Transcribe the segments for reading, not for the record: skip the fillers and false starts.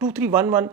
2311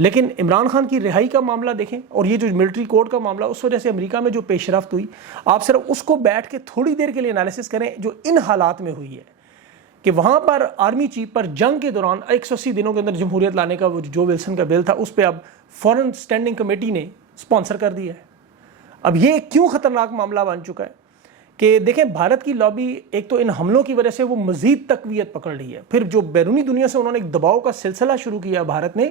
لیکن عمران خان کی رہائی کا معاملہ دیکھیں اور یہ جو ملٹری کوڈ کا معاملہ، اس وجہ سے امریکہ میں جو پیش رفت ہوئی، آپ صرف اس کو بیٹھ کے تھوڑی دیر کے لیے انالیسس کریں جو ان حالات میں ہوئی ہے کہ وہاں پر آرمی چیف پر جنگ کے دوران 180 دنوں کے اندر جمہوریت لانے کا وہ جو ولسن کا بل تھا، اس پہ اب فورن سٹینڈنگ کمیٹی نے سپانسر کر دیا ہے۔ اب یہ کیوں خطرناک معاملہ بن چکا ہے کہ دیکھیں بھارت کی لابی ایک تو ان حملوں کی وجہ سے وہ مزید تقویت پکڑ رہی ہے، پھر جو بیرونی دنیا سے انہوں نے ایک دباؤ کا سلسلہ شروع کیا، بھارت نے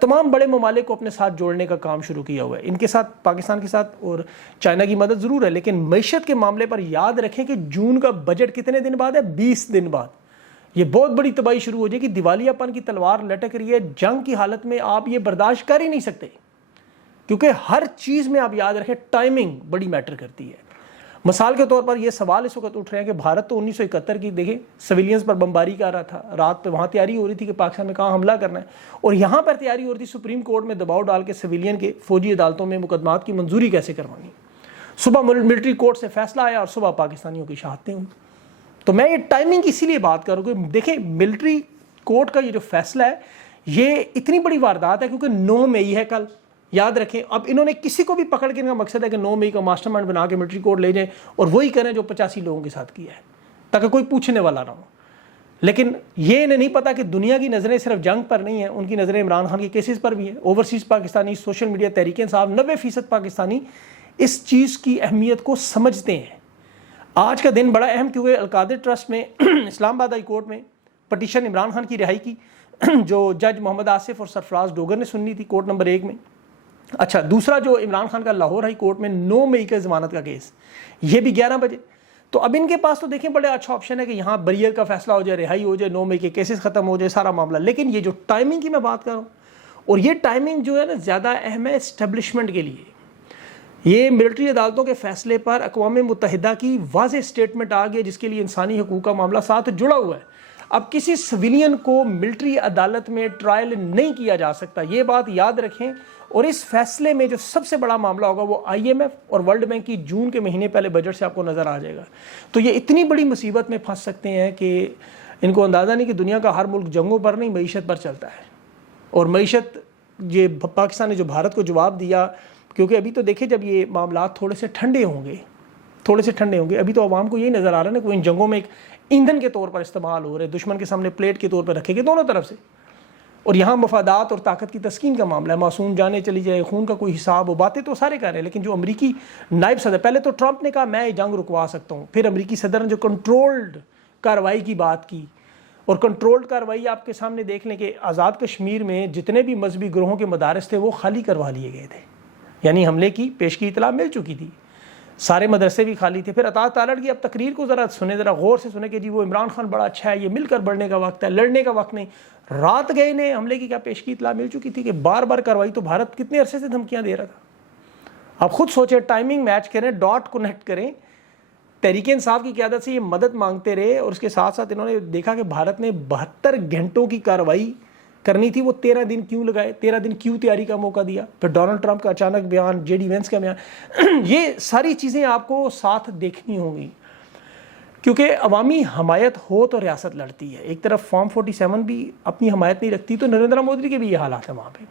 تمام بڑے ممالک کو اپنے ساتھ جوڑنے کا کام شروع کیا ہوا ہے، ان کے ساتھ پاکستان کے ساتھ اور چائنا کی مدد ضرور ہے، لیکن معیشت کے معاملے پر یاد رکھیں کہ جون کا بجٹ کتنے دن بعد ہے؟ 20 دن بعد یہ بہت بڑی تباہی شروع ہو جائے گی، دیوالیہ پن کی تلوار لٹک رہی ہے، جنگ کی حالت میں آپ یہ برداشت کر ہی نہیں سکتے، کیونکہ ہر چیز میں آپ یاد رکھیں ٹائمنگ بڑی میٹر کرتی ہے۔ مثال کے طور پر یہ سوال اس وقت اٹھ رہے ہیں کہ بھارت تو 1971 کی دیکھیں سویلینز پر بمباری کر رہا تھا، رات پہ وہاں تیاری ہو رہی تھی کہ پاکستان میں کہاں حملہ کرنا ہے، اور یہاں پر تیاری ہو رہی تھی سپریم کورٹ میں دباؤ ڈال کے سویلین کے فوجی عدالتوں میں مقدمات کی منظوری کیسے کروانی۔ صبح ملٹری کورٹ سے فیصلہ آیا اور صبح پاکستانیوں کی شہادتیں ہوئیں۔ تو میں یہ ٹائمنگ اسی لیے بات کروں کہ دیکھیں ملٹری کورٹ کا یہ جو فیصلہ ہے یہ اتنی بڑی واردات ہے، کیونکہ 9 مئی ہے کل، یاد رکھیں۔ اب انہوں نے کسی کو بھی پکڑ کے، ان کا مقصد ہے کہ 9 مئی کا ماسٹر مائنڈ بنا کے ملٹری کورٹ لے جائیں اور وہی کریں جو 85 لوگوں کے ساتھ کیا ہے، تاکہ کوئی پوچھنے والا نہ ہو۔ لیکن یہ انہیں نہیں پتا کہ دنیا کی نظریں صرف جنگ پر نہیں ہیں، ان کی نظریں عمران خان کے کیسز پر بھی ہیں۔ Overseas Pakistani, social media, Tehreek Insaf, 90% Pakistani اس چیز کی اہمیت کو سمجھتے ہیں۔ آج کا دن بڑا اہم، کیونکہ القادر ٹرسٹ میں اسلام آباد ہائی کورٹ میں پٹیشن عمران خان کی رہائی کی جو جج محمد آصف اور سرفراز ڈوگر نے سننی تھی کورٹ نمبر 1 میں۔ اچھا، دوسرا جو عمران خان کا لاہور ہائی کورٹ میں 9 مئی کا ضمانت کا کیس، یہ بھی 11 بجے۔ تو اب ان کے پاس تو دیکھیں بڑے اچھا آپشن ہے کہ یہاں بریئر کا فیصلہ ہو جائے، رہائی ہو جائے، 9 مئی کے کیسز ختم ہو جائے، سارا معاملہ۔ لیکن یہ جو ٹائمنگ کی میں بات کر رہا ہوں، اور یہ ٹائمنگ جو ہے نا زیادہ اہم ہے اسٹیبلشمنٹ کے لیے۔ یہ ملٹری عدالتوں کے فیصلے پر اقوام متحدہ کی واضح سٹیٹمنٹ آ گئی، جس کے لیے انسانی حقوق کا معاملہ ساتھ جڑا ہوا ہے۔ اب کسی سویلین کو ملٹری عدالت میں ٹرائل نہیں کیا جا سکتا، یہ بات یاد رکھیں۔ اور اس فیصلے میں جو سب سے بڑا معاملہ ہوگا وہ IMF اور ورلڈ بینک کی جون کے مہینے پہلے بجٹ سے آپ کو نظر آ جائے گا۔ تو یہ اتنی بڑی مصیبت میں پھنس سکتے ہیں کہ ان کو اندازہ نہیں کہ دنیا کا ہر ملک جنگوں پر نہیں، معیشت پر چلتا ہے۔ اور معیشت، یہ پاکستان نے جو بھارت کو جواب دیا، کیونکہ ابھی تو دیکھیں جب یہ معاملات تھوڑے سے ٹھنڈے ہوں گے، ابھی تو عوام کو یہی نظر آ رہا ہے نا کہ ان جنگوں میں ایک ایندھن کے طور پر استعمال ہو رہے، دشمن کے سامنے پلیٹ کے طور پر رکھے گئے دونوں طرف سے، اور یہاں مفادات اور طاقت کی تسکین کا معاملہ ہے، معصوم جانے چلی جائے، خون کا کوئی حساب ہو، باتیں تو سارے کر رہے ہیں۔ لیکن جو امریکی نائب صدر، پہلے تو ٹرمپ نے کہا میں یہ جنگ رکوا سکتا ہوں، پھر امریکی صدر نے جو کنٹرولڈ کارروائی کی بات کی، اور کنٹرولڈ کارروائی آپ کے سامنے دیکھ لیں کہ آزاد کشمیر میں جتنے بھی مذہبی گروہوں کے مدارس تھے وہ خالی کروا لیے گئے تھے، یعنی حملے کی پیشگی اطلاع مل چکی تھی، سارے مدرسے بھی خالی تھے۔ پھر اطاعت طالب کی اب تقریر کو ذرا سنیں، ذرا غور سے سنیں کہ جی وہ عمران خان بڑا اچھا ہے، یہ مل کر بڑھنے کا وقت ہے، لڑنے کا وقت نہیں۔ رات گئے نے حملے کی کیا پیشگی اطلاع مل چکی تھی کہ بار بار کارروائی، تو بھارت کتنے عرصے سے دھمکیاں دے رہا تھا۔ آپ خود سوچیں، ٹائمنگ میچ کریں، ڈاٹ کنیکٹ کریں۔ تحریک انصاف کی قیادت سے یہ مدد مانگتے رہے، اور اس کے ساتھ ساتھ انہوں نے دیکھا کہ بھارت نے 72 گھنٹوں کی کارروائی کرنی تھی، وہ 13 دن کیوں لگائے، 13 دن کیوں تیاری کا موقع دیا، پھر ڈونلڈ ٹرمپ کا اچانک بیان، JD وینس کا بیان، یہ ساری چیزیں آپ کو ساتھ دیکھنی ہوں گی، کیونکہ عوامی حمایت ہو تو ریاست لڑتی ہے۔ ایک طرف فارم 47 بھی اپنی حمایت نہیں رکھتی، تو نریندر مودی کے بھی یہ حالات ہیں وہاں پہ۔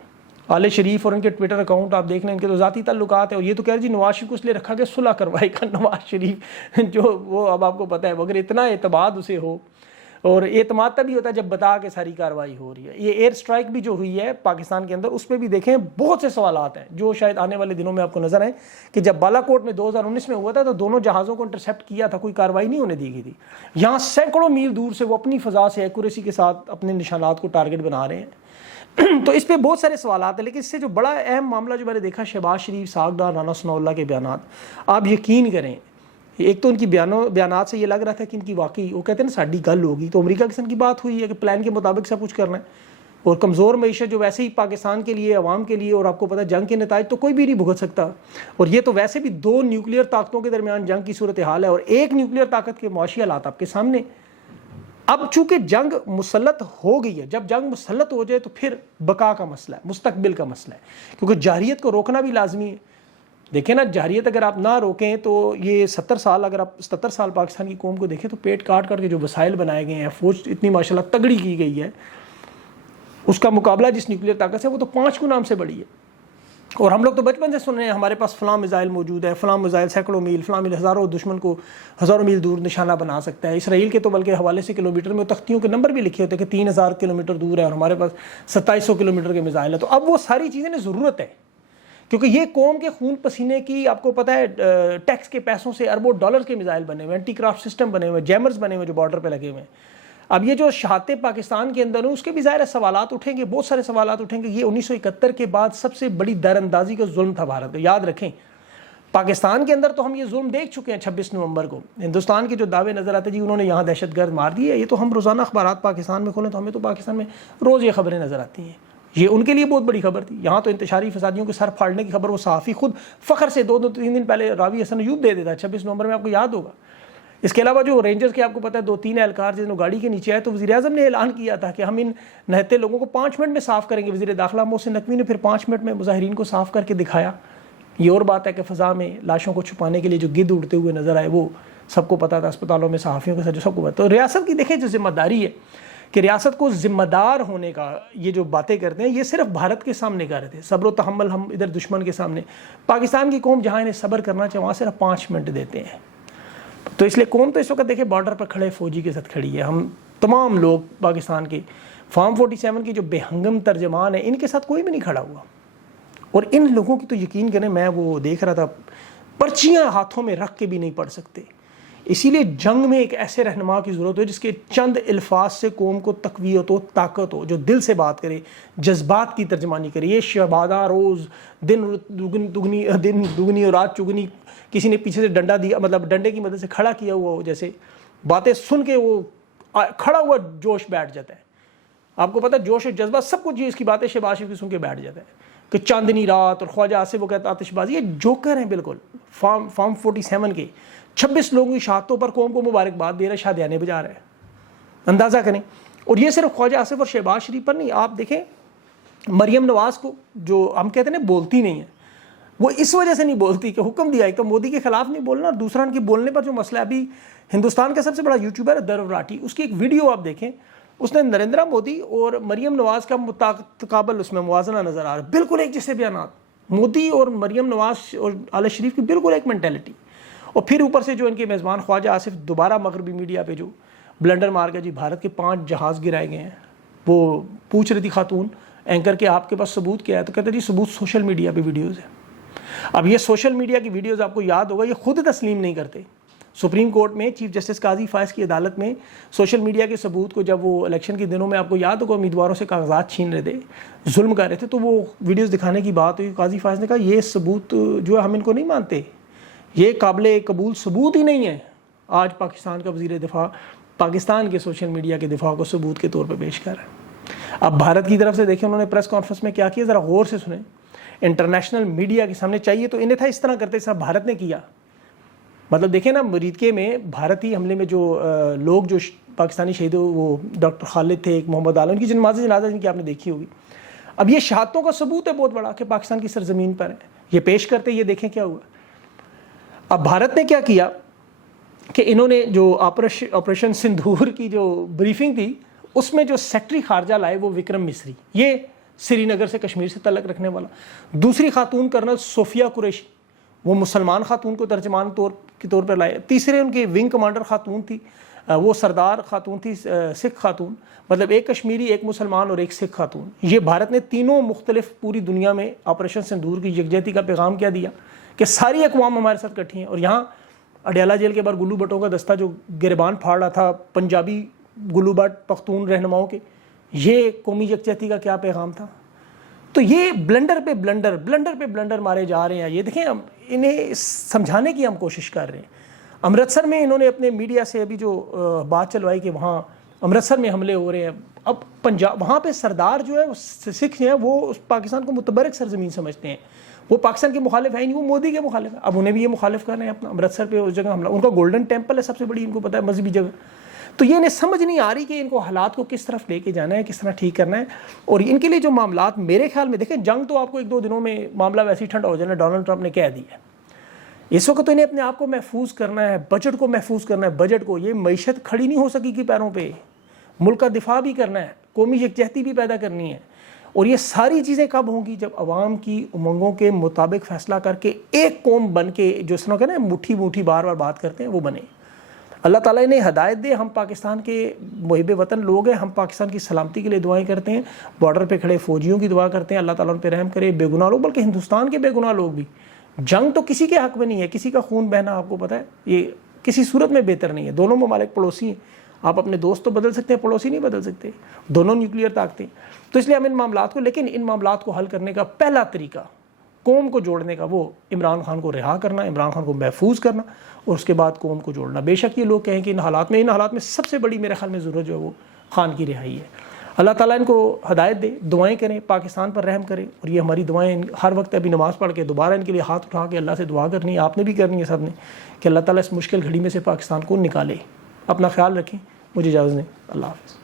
آل شریف اور ان کے ٹویٹر اکاؤنٹ آپ دیکھ لیں، ان کے تو ذاتی تعلقات ہیں، اور یہ تو کہہ رہے جی نواز شریف کو اس لیے رکھا کہ صلح کروائے گا نواز شریف، جو وہ اب آپ کو پتہ ہے اگر اتنا اعتماد اسے ہو، اور اعتماد تبھی ہوتا ہے جب بتا کے ساری کارروائی ہو رہی ہے۔ یہ ایئر سٹرائک بھی جو ہوئی ہے پاکستان کے اندر، اس پہ بھی دیکھیں بہت سے سوالات ہیں جو شاید آنے والے دنوں میں آپ کو نظر آئیں کہ جب بالا کوٹ میں 2019 میں ہوا تھا تو دونوں جہازوں کو انٹرسیپٹ کیا تھا، کوئی کارروائی نہیں ہونے دی گئی تھی۔ یہاں سینکڑوں میل دور سے وہ اپنی فضا سے ایکوریسی کے ساتھ اپنے نشانات کو ٹارگٹ بنا رہے ہیں۔ تو اس پہ بہت سارے سوالات ہیں، لیکن اس سے جو بڑا اہم معاملہ جو میں نے دیکھا، شہباز شریف، ساگ ڈار، رانا ثناء اللہ کے بیانات، آپ یقین کریں ایک تو ان کی بیانات سے یہ لگ رہا تھا کہ ان کی واقعی وہ کہتے ہیں نا ساڈی گل ہوگی، تو امریکہ کے سن کی بات ہوئی ہے کہ پلان کے مطابق سب کچھ کرنا ہے، اور کمزور معیشت جو ویسے ہی پاکستان کے لیے، عوام کے لیے، اور آپ کو پتہ جنگ کے نتائج تو کوئی بھی نہیں بھگت سکتا، اور یہ تو ویسے بھی 2 نیوکلیئر طاقتوں کے درمیان جنگ کی صورتحال ہے، اور ایک نیوکلیئر طاقت کے معاشی حالات آپ کے سامنے۔ اب چونکہ جنگ مسلط ہو گئی ہے، جب جنگ مسلط ہو جائے تو پھر بقا کا مسئلہ ہے، مستقبل کا مسئلہ ہے، کیونکہ جارحیت کو روکنا بھی لازمی ہے۔ دیکھیں نا، جارحیت اگر آپ نہ روکیں تو یہ 70 سال، اگر آپ 77 سال پاکستان کی قوم کو دیکھیں تو پیٹ کاٹ کر کے جو وسائل بنائے گئے ہیں، فوج اتنی ماشاءاللہ تگڑی کی گئی ہے، اس کا مقابلہ جس نیوکلیئر طاقت سے وہ تو 5 گنا ہم سے بڑی ہے. اور ہم لوگ تو بچپن سے سن رہے ہیں ہمارے پاس فلاں میزائل موجود ہے, فلاں میزائل سینکڑوں میل, فلاں میل ہزاروں دشمن کو ہزاروں میل دور نشانہ بنا سکتا ہے. اسرائیل کے تو بلکہ حوالے سے کلومیٹر میں تختیوں کے نمبر بھی لکھے ہوتے ہیں کہ 3000 کلومیٹر دور ہے, اور ہمارے پاس 2700 کلومیٹر کے میزائل ہے. تو اب وہ ساری چیزیں نا ضرورت ہے, کیونکہ یہ قوم کے خون پسینے کی, آپ کو پتہ ہے ٹیکس کے پیسوں سے اربوں ڈالر کے میزائل بنے ہوئے, اینٹی کرافٹ سسٹم بنے ہوئے, جیمرز بنے ہوئے جو بارڈر پہ لگے ہوئے ہیں. اب یہ جو شہادتیں پاکستان کے اندر ہیں اس کے بھی ظاہر سوالات اٹھیں گے, بہت سارے سوالات اٹھیں گے. یہ 1971 کے بعد سب سے بڑی در اندازی کا ظلم تھا بھارت. یاد رکھیں پاکستان کے اندر تو ہم یہ ظلم دیکھ چکے ہیں. 26 نومبر کو ہندوستان کے جو دعوے نظر آتے جی انہوں نے یہاں دہشت گرد مار دیے, یہ تو ہم روزانہ اخبارات پاکستان میں کھولیں تو ہمیں تو پاکستان میں روز یہ خبریں نظر آتی ہیں. یہ ان کے لیے بہت بڑی خبر تھی. یہاں تو انتشاری فسادیوں کے سر پھاڑنے کی خبر وہ صحافی خود فخر سے 2-3 دن پہلے راوی حسن ایوب دے دیتا ہے 26 نومبر میں, آپ کو یاد ہوگا. اس کے علاوہ جو رینجرز کے آپ کو پتہ ہے 2-3 اہلکار جنہوں گاڑی کے نیچے آئے, تو وزیر اعظم نے اعلان کیا تھا کہ ہم ان نہتے لوگوں کو 5 منٹ میں صاف کریں گے. وزیر داخلہ محسن نقوی نے پھر 5 منٹ میں مظاہرین کو صاف کر کے دکھایا. یہ اور بات ہے کہ فضا میں لاشوں کو چھپانے کے لیے جو گدھ اڑتے ہوئے نظر آئے وہ سب کو پتہ تھا, اسپتالوں میں صحافیوں کے ساتھ جو سب کو پتہ. تو ریاست کی دیکھیں جو ذمہ داری ہے کہ ریاست کو ذمہ دار ہونے کا, یہ جو باتیں کرتے ہیں یہ صرف بھارت کے سامنے کر رہے تھے. صبر و تحمل ہم ادھر دشمن کے سامنے, پاکستان کی قوم جہاں انہیں صبر کرنا چاہے وہاں صرف 5 منٹ دیتے ہیں. تو اس لیے قوم تو اس وقت دیکھیں بارڈر پر کھڑے فوجی کے ساتھ کھڑی ہے. ہم تمام لوگ پاکستان کے فارم 47 کی جو بے ہنگم ترجمان ہیں ان کے ساتھ کوئی بھی نہیں کھڑا ہوا. اور ان لوگوں کی تو یقین کریں, میں وہ دیکھ رہا تھا پرچیاں ہاتھوں میں رکھ کے بھی نہیں پڑھ سکتے. اسی لیے جنگ میں ایک ایسے رہنما کی ضرورت ہے جس کے چند الفاظ سے قوم کو تقویت ہو, طاقت ہو, جو دل سے بات کرے, جذبات کی ترجمانی کرے. یہ شبادہ روز دن دگنی اور رات چگنی, کسی نے پیچھے سے ڈنڈا دیا, مطلب ڈنڈے کی مدد سے کھڑا کیا ہوا ہو, جیسے باتیں سن کے وہ کھڑا ہوا جوش بیٹھ جاتا ہے. آپ کو پتہ ہے جوش و جذبہ سب کچھ اس کی باتیں شہباز شریف کی سن کے بیٹھ جاتا ہے کہ چاندنی رات اور خواجہ آصف وہ کہتا آتش بازی. یہ جوکر ہیں بالکل فارم 47 کے. 26 لوگوں کی شہادتوں پر قوم کو مبارکباد دے رہا ہے, شادیانے بجا رہا ہے. اندازہ کریں. اور یہ صرف خواجہ آصف اور شہباز شریف پر نہیں, آپ دیکھیں مریم نواز کو جو ہم کہتے ہیں نا بولتی نہیں ہے, وہ اس وجہ سے نہیں بولتی کہ حکم دیا ایک تو مودی کے خلاف نہیں بولنا, اور دوسرا ان کے بولنے پر جو مسئلہ ہے. ابھی ہندوستان کا سب سے بڑا یوٹیوبر ہے درو راٹھی, اس کی ایک ویڈیو آپ دیکھیں, اس نے نریندر مودی اور مریم نواز کا متقابل اس میں موازنہ نظر آ رہا ہے. بالکل ایک جیسے بیانات, مودی اور مریم نواز اور آل شریف کی بالکل ایک مینٹیلٹی. اور پھر اوپر سے جو ان کے میزبان خواجہ آصف دوبارہ مغربی میڈیا پہ جو بلنڈر مار کے جی بھارت کے 5 جہاز گرائے گئے ہیں. وہ پوچھ رہی تھی خاتون اینکر کہ آپ کے پاس ثبوت کیا ہے, تو کہتے جی ثبوت سوشل میڈیا پہ ویڈیوز ہیں. اب یہ سوشل میڈیا کی ویڈیوز آپ کو یاد ہوگا یہ خود تسلیم نہیں کرتے. سپریم کورٹ میں چیف جسٹس قاضی فائز کی عدالت میں سوشل میڈیا کے ثبوت کو جب وہ الیکشن کے دنوں میں آپ کو یاد ہوگا امیدواروں سے کاغذات چھین رہے تھے, ظلم کر رہے تھے, تو وہ ویڈیوز دکھانے کی بات ہوئی. قاضی فائز نے کہا یہ ثبوت جو ہے ہم ان کو نہیں مانتے, یہ قابل قبول ثبوت ہی نہیں ہے. آج پاکستان کا وزیر دفاع پاکستان کے سوشل میڈیا کے دفاع کو ثبوت کے طور پہ پیش کر رہا ہے. اب بھارت کی طرف سے دیکھیں انہوں نے پریس کانفرنس میں کیا کیا, ذرا غور سے سنیں. انٹرنیشنل میڈیا کے سامنے چاہیے تو انہیں تھا اس طرح کرتے, اس طرح بھارت نے کیا. مطلب دیکھیں نا مریدکے میں بھارتی حملے میں جو لوگ جو پاکستانی شہید وہ ڈاکٹر خالد تھے, ایک محمد عالم, ان کی جنازہ جن کی آپ نے دیکھی ہوگی. اب یہ شہادتوں کا ثبوت ہے بہت بڑا کہ پاکستان کی سرزمین پر ہے, یہ پیش کرتے, یہ دیکھیں کیا ہوا. اب بھارت نے کیا کیا کہ انہوں نے جو آپریشن سندھور کی جو بریفنگ تھی اس میں جو سیکٹری خارجہ لائے وہ وکرم مصری, یہ سری نگر سے کشمیر سے تعلق رکھنے والا. دوسری خاتون کرنل صوفیہ قریشی, وہ مسلمان خاتون کو ترجمان کے طور پر لائے. تیسرے ان کی ونگ کمانڈر خاتون تھی, وہ سردار خاتون تھی, سکھ خاتون, مطلب ایک کشمیری, ایک مسلمان اور ایک سکھ خاتون. یہ بھارت نے تینوں مختلف پوری دنیا میں آپریشن سندھور کی یکجہتی کا پیغام کیا دیا کہ ساری اقوام ہمارے ساتھ کٹھی ہیں. اور یہاں اڈیالہ جیل کے بعد گلو بٹوں کا دستہ جو گربان پھاڑ رہا تھا پنجابی گلو بٹ پختون رہنماؤں کے, یہ قومی یکجہتی کا کیا پیغام تھا. تو یہ بلنڈر پہ بلنڈر مارے جا رہے ہیں. یہ دیکھیں انہیں سمجھانے کی ہم کوشش کر رہے ہیں. امرتسر میں انہوں نے اپنے میڈیا سے ابھی جو بات چلوائی کہ وہاں امرتسر میں حملے ہو رہے ہیں. اب پنجاب وہاں پہ سردار جو ہے سکھ ہیں وہ پاکستان کو متبرک سرزمین سمجھتے ہیں, وہ پاکستان کے مخالف ہیں نہیں, وہ مودی کے مخالف ہیں. اب انہیں بھی یہ مخالف کر رہے ہیں اپنا امرتسر پہ اس جگہ حملہ. ان کا گولڈن ٹیمپل ہے سب سے بڑی, ان کو پتہ ہے مذہبی جگہ. تو یہ انہیں سمجھ نہیں آ رہی کہ ان کو حالات کو کس طرف لے کے جانا ہے, کس طرح ٹھیک کرنا ہے. اور ان کے لیے جو معاملات میرے خیال میں دیکھیں, جنگ تو آپ کو 1-2 دنوں میں معاملہ ویسے ہی ٹھنڈا ہو جانا, ڈونلڈ ٹرمپ نے کہہ دیا ہے. اس وقت تو انہیں اپنے آپ کو محفوظ کرنا ہے, بجٹ کو محفوظ کرنا ہے. بجٹ کو, یہ معیشت کھڑی نہیں ہو سکی کہ پیروں پہ, ملک کا دفاع بھی کرنا ہے, قومی یکجہتی بھی پیدا کرنی ہے. اور یہ ساری چیزیں کب ہوں گی؟ جب عوام کی امنگوں کے مطابق فیصلہ کر کے ایک قوم بن کے، جو اس نے کہا نا مٹھی مٹھی بار بار بات کرتے ہیں، وہ بنے. اللہ تعالیٰ نے ہدایت دے. ہم پاکستان کے محب وطن لوگ ہیں، ہم پاکستان کی سلامتی کے لیے دعائیں کرتے ہیں، بارڈر پہ کھڑے فوجیوں کی دعا کرتے ہیں اللہ تعالیٰ ان پہ رحم کرے، بے گناہ لوگ، بلکہ ہندوستان کے بے گناہ لوگ بھی. جنگ تو کسی کے حق میں نہیں ہے، کسی کا خون بہنا آپ کو پتہ ہے یہ کسی صورت میں بہتر نہیں ہے. دونوں ممالک پڑوسی ہیں، آپ اپنے دوست تو بدل سکتے ہیں، پڑوسی نہیں بدل سکتے. دونوں نیوکلیئر طاقتیں. تو اس لیے ہم ان معاملات کو، لیکن ان معاملات کو حل کرنے کا پہلا طریقہ قوم کو جوڑنے کا، وہ عمران خان کو رہا کرنا، عمران خان کو محفوظ کرنا، اور اس کے بعد قوم کو جوڑنا. بے شک یہ لوگ کہیں کہ ان حالات میں سب سے بڑی میرے خیال میں ضرورت جو ہے وہ خان کی رہائی ہے. اللہ تعالیٰ ان کو ہدایت دے. دعائیں کریں، پاکستان پر رحم کرے. اور یہ ہماری دعائیں ہر وقت ابھی نماز پڑھ کے دوبارہ ان کے لیے ہاتھ اٹھا کے اللہ سے دعا کرنی ہے، آپ نے بھی کرنی ہے سب نے، کہ اللہ تعالیٰ اس مشکل گھڑی میں سے پاکستان کو نکالے. اپنا خیال رکھیں. مجھے اجازت دیں. اللہ حافظ.